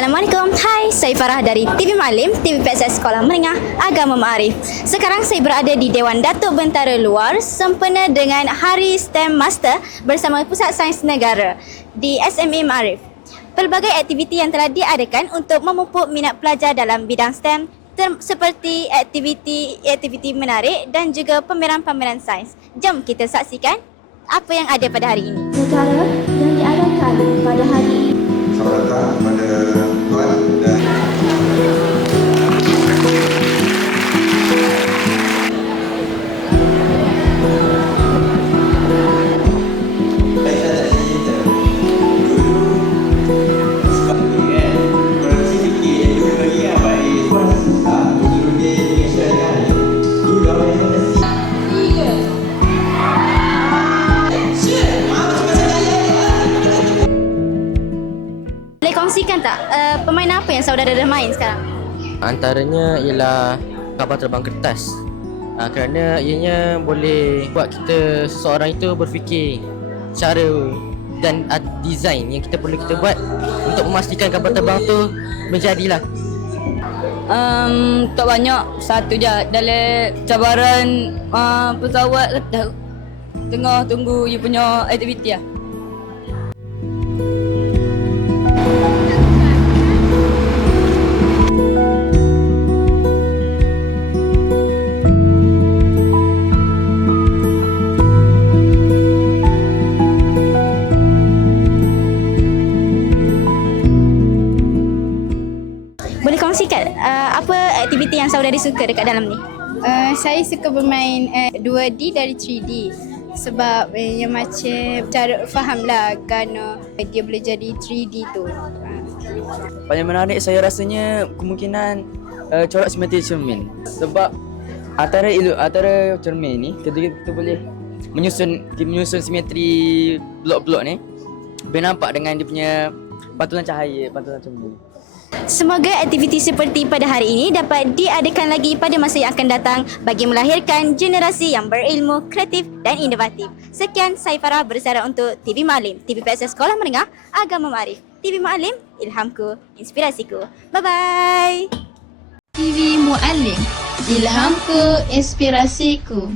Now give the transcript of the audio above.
Assalamualaikum. Hai, saya Farah dari TV Malim, TV PSS Sekolah Menengah Agama Maarif. Sekarang saya berada di Dewan Datuk Bentara Luar sempena dengan Hari STEM Master bersama Pusat Sains Negara di SMA Maarif. Pelbagai aktiviti yang telah diadakan untuk memupuk minat pelajar dalam bidang STEM seperti aktiviti menarik dan juga pameran-pameran sains. Jom kita saksikan apa yang ada pada hari ini. Negara yang diadakan pada hari ini. Selamat datang kepada Tuan dan Boleh kongsikan tak permainan apa yang saudara dah main sekarang? Antaranya ialah kapal terbang kertas. Kerana ianya boleh buat kita seseorang itu berfikir cara dan design yang kita perlu kita buat untuk memastikan kapal terbang tu menjadilah. Tak banyak, satu je dalam cabaran pesawat tengah tunggu you punya aktiviti lah. Boleh kongsikan apa aktiviti yang saudara suka dekat dalam ni? Saya suka bermain 2D dari 3D sebab yang macam cara faham lah kerana dia boleh jadi 3D tu. Paling menarik saya rasanya kemungkinan corak simetri cermin. Sebab antara cermin ni kita boleh menyusun simetri blok-blok ni boleh nampak dengan dia punya pantulan cahaya, pantulan cermin. Semoga aktiviti seperti pada hari ini dapat diadakan lagi pada masa yang akan datang bagi melahirkan generasi yang berilmu, kreatif dan inovatif. Sekian, saya Farah bersara untuk TV Malim, TV PSS Sekolah Menengah Agama Maarif. TV Malim, ilhamku, inspirasiku. Bye-bye. TV Muallim, ilhamku, inspirasiku.